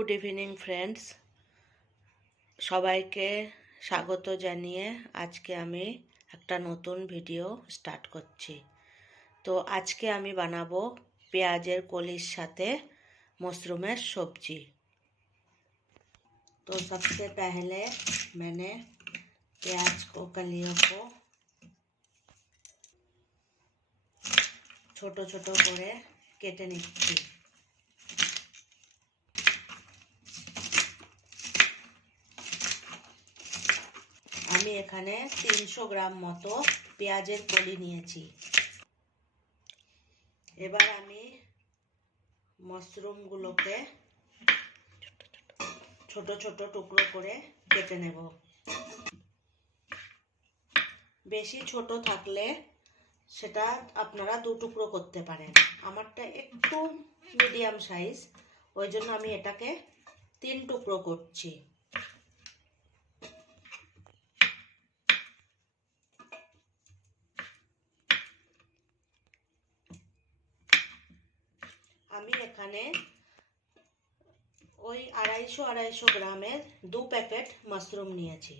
Good evening friends, সবাইকে স্বাগত জানিয়ে আজকে আমি একটা নতুন ভিডিও স্টার্ট করছি। তো আজকে আমি বানাবো পেঁয়াজের কলির সাথে मशरूमेर सब्जी। तो सबसे पहले मैंने प्याज को कलियों को छोटो छोटो करे केटे निচ্ছি। আমি এখানে 300 গ্রাম মতো পেঁয়াজের কলি নিয়েছি। এবার আমি মাশরুমগুলোকে ছোট ছোট টুকরো করে কেটে নেব। বেশি ছোট থাকলে সেটা আপনারা দু টুকরো করতে পারেন। আমারটা একটু মিডিয়াম সাইজ, ওই জন্য আমি এটাকে 3 টুকরো করছি। আমি এখানে ওই 250 গ্রামের 2 প্যাকেট মাশরুম নিয়েছি।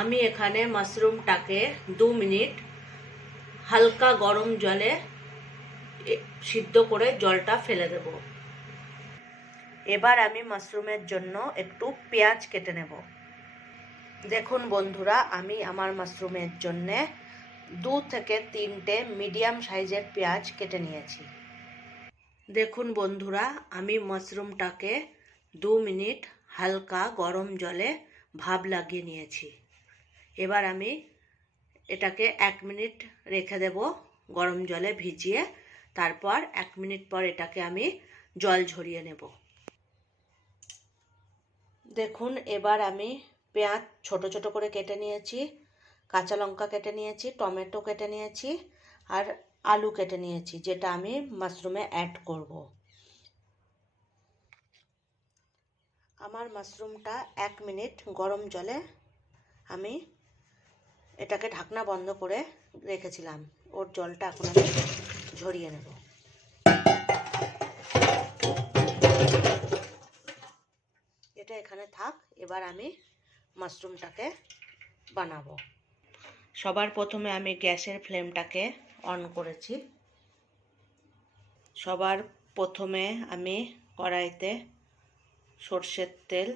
আমি এখানে মাশরুমটাকে 2 মিনিট হালকা গরম জলে সিদ্ধ করে জলটা ফেলে দেব। এবার আমি মাশরুমের জন্য একটু পেঁয়াজ কেটে নেব। দেখুন বন্ধুরা, আমি আমার মাশরুমের জন্য 2 থেকে 3টে মিডিয়াম সাইজের পেঁয়াজ কেটে নিয়েছি। দেখুন বন্ধুরা, আমি মাশরুমটাকে 2 মিনিট হালকা গরম জলে ভাপ লাগিয়ে নিয়েছি। এবার আমি এটাকে 1 মিনিট রেখে দেব গরম জলে ভিজিয়ে। তারপর 1 মিনিট পর এটাকে আমি জল ঝরিয়ে নেব। দেখুন, এবার আমি পেঁয়াজ ছোট ছোট করে কেটে নিয়েছি, কাঁচা লঙ্কা কেটে নিয়েছি, টমেটো কেটে নিয়েছি আর আলু কেটে নিয়েছি, যেটা আমি মাশরুমে অ্যাড করব। আমার মাশরুমটা 1 মিনিট গরম জলে আমি এটাকে ঢাকনা বন্ধ করে রেখেছিলাম। ওর জলটা এখন আমি ঝরিয়ে নেব। এটা এখানে থাক। এবার আমি মাশরুমটাকে বানাবো। সবার প্রথমে আমি গ্যাসের ফ্লেমটাকে অন করেছি। সবার প্রথমে আমি কড়াইতে সরষের তেল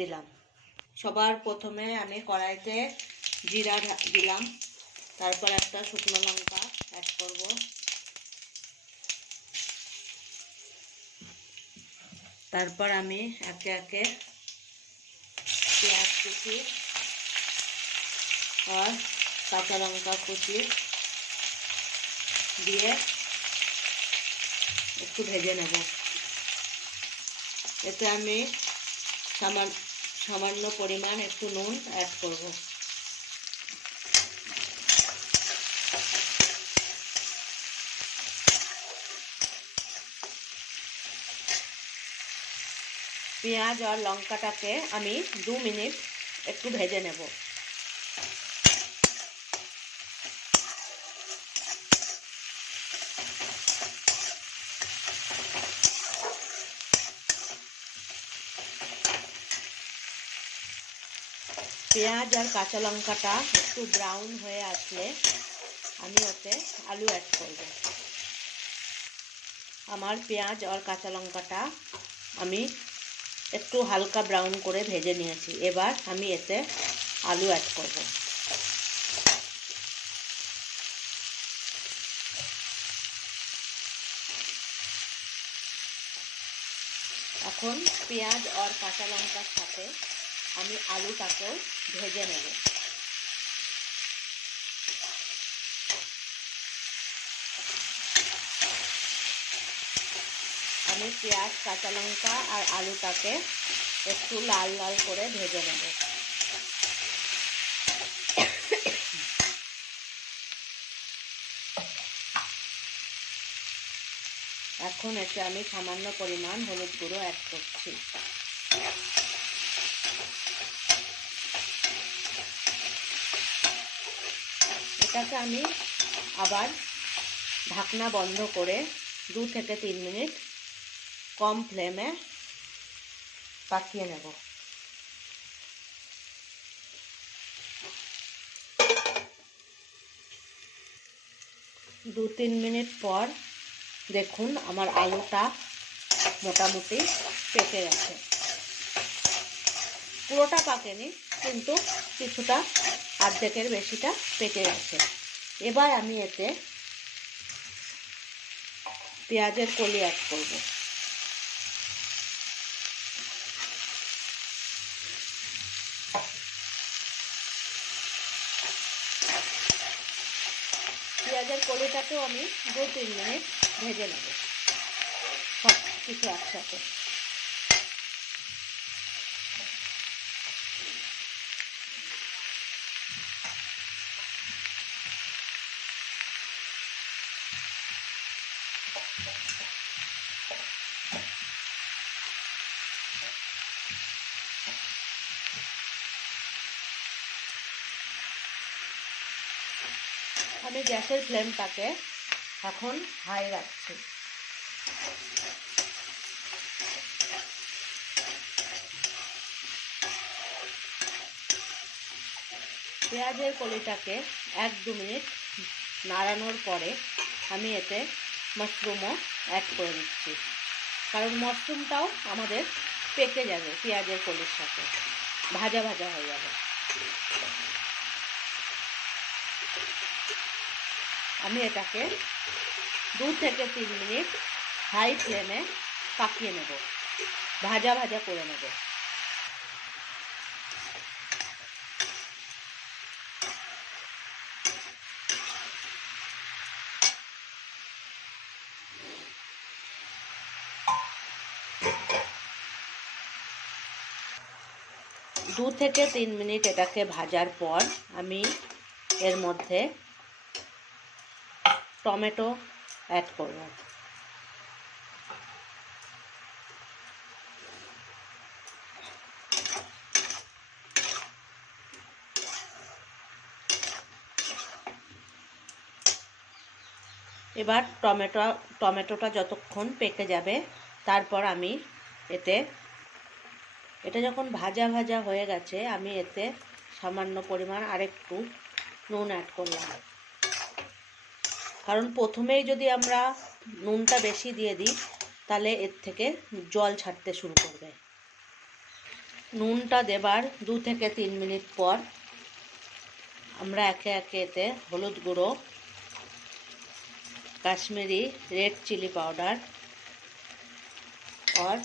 দিলাম। সবার প্রথমে আমি কড়াইতে জিরা দিলাম, তারপর একটা শুকনো লঙ্কা অ্যাড করব, তারপর আমি একে একে পেঁয়াজ কুচি আর কাঁচা লঙ্কা কুচি দিয়ে একটু ভেজে নেব। এতে আমি সামান্য পরিমাণ একটু নুন অ্যাড করব। পেঁয়াজ আর লঙ্কাটাকে আমি 2 মিনিট একটু ভেজে নেব। পেঁয়াজ আর কাঁচা লঙ্কাটা একটু ব্রাউন হয়ে আসলে আমি ওতে আলু অ্যাড করব। আমার পেঁয়াজ আর কাঁচা লঙ্কাটা আমি একটু হালকা ব্রাউন করে ভেজে নিয়েছি। এবার আমি এতে আলু অ্যাড করব। এখন পেঁয়াজ আর কাঁচা লঙ্কার সাথে আমি আলুটাকেও ভেজে নেব। আমি পেঁয়াজ, কাঁচা লঙ্কা আর আলুটাকে একটু লাল লাল করে ভেজে নেব। এখন এতে আমি সামান্য পরিমাণ হলুদ গুঁড়ো অ্যাড করছি। এটাকে আমি আবার ঢাকনা বন্ধ করে 2 থেকে 3 মিনিট কম ফ্লেমে পাকিয়ে নেব। দু 3 মিনিট পর দেখুন আমার আলুটা মোটামুটি পেকে গেছে। পুরোটা পাকেনি, কিন্তু কিছুটা অর্ধেকের বেশিটা পেকে গেছে। এবার আমি এতে পেঁয়াজের কলি অ্যাড করব। পেঁয়াজের কলিটাকেও আমি 2-3 মিনিট ভেজে নেব সব কিছু একসাথে। আমি গ্যাসের ফ্লেমটাকে এখন হাই রাখছি। পেঁয়াজের কলিটাকে 1-2 মিনিট নাড়ানোর পরে আমি এতে মাশরুমও অ্যাড করে দিচ্ছি, কারণ মাশরুমটাও আমাদের পেকে যাবে, পেঁয়াজের কলির সাথে ভাজা ভাজা হয়ে যাবে। আমি এটাকে 2 থেকে 3 মিনিট হাই ফ্লেমে পাকিয়ে নেব, ভাজা ভাজা করে নেব। দু থেকে 3 মিনিট এটাকে ভাজার পর আমি এর মধ্যে টমেটো অ্যাড করব। এবার টমেটোটা যতক্ষণ পেকে যাবে, তারপর আমি এটা যখন ভাজা ভাজা হয়ে গেছে, আমি এতে সামান্য পরিমাণ আরেকটু নুন অ্যাড করলাম, কারণ প্রথমেই যদি আমরা নুনটা বেশি দিয়ে দিই তাহলে এর থেকে জল ছাড়তে শুরু করবে। নুনটা দেবার 2 থেকে 3 মিনিট পর আমরা একে একে এতে হলুদ গুঁড়ো, কাশ্মীরি রেড চিলি পাউডার और